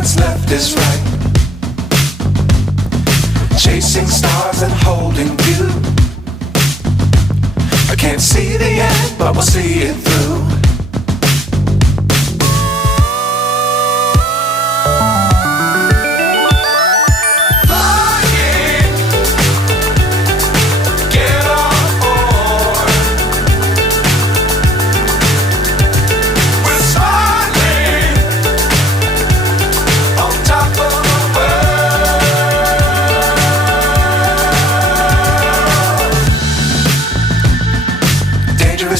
what's left is right. Chasing stars and holding you. I can't see the end, but we'll see it through.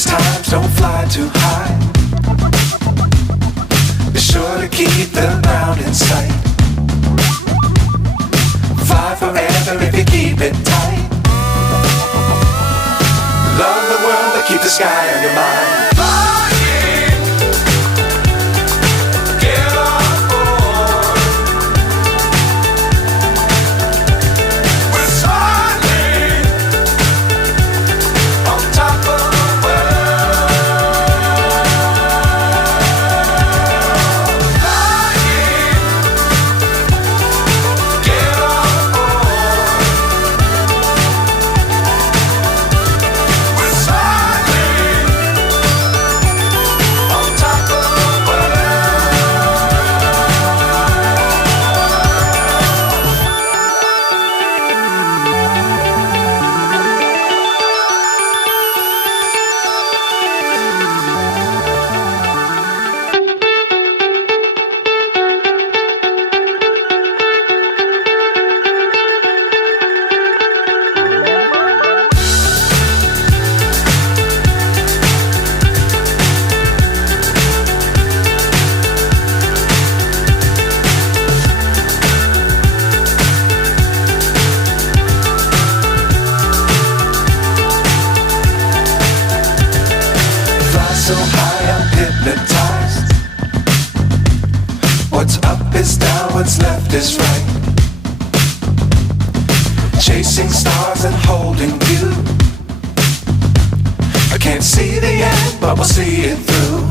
Times don't fly too high. Be sure to keep the ground in sight. Fly forever if you keep it tight. Love the world but keep the sky on your mind. So high I'm hypnotized. What's up is down, what's left is right. Chasing stars and holding you. I can't see the end, but we'll see it through.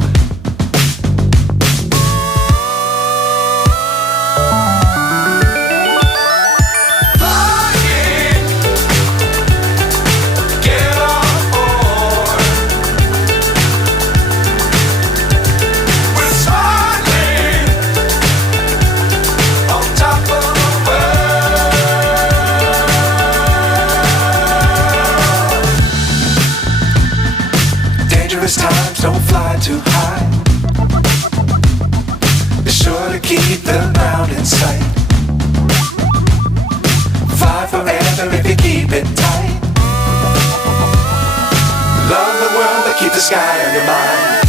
Times don't fly too high. Be sure to keep the ground in sight. Fly forever if you keep it tight. Love the world but keep the sky on your mind.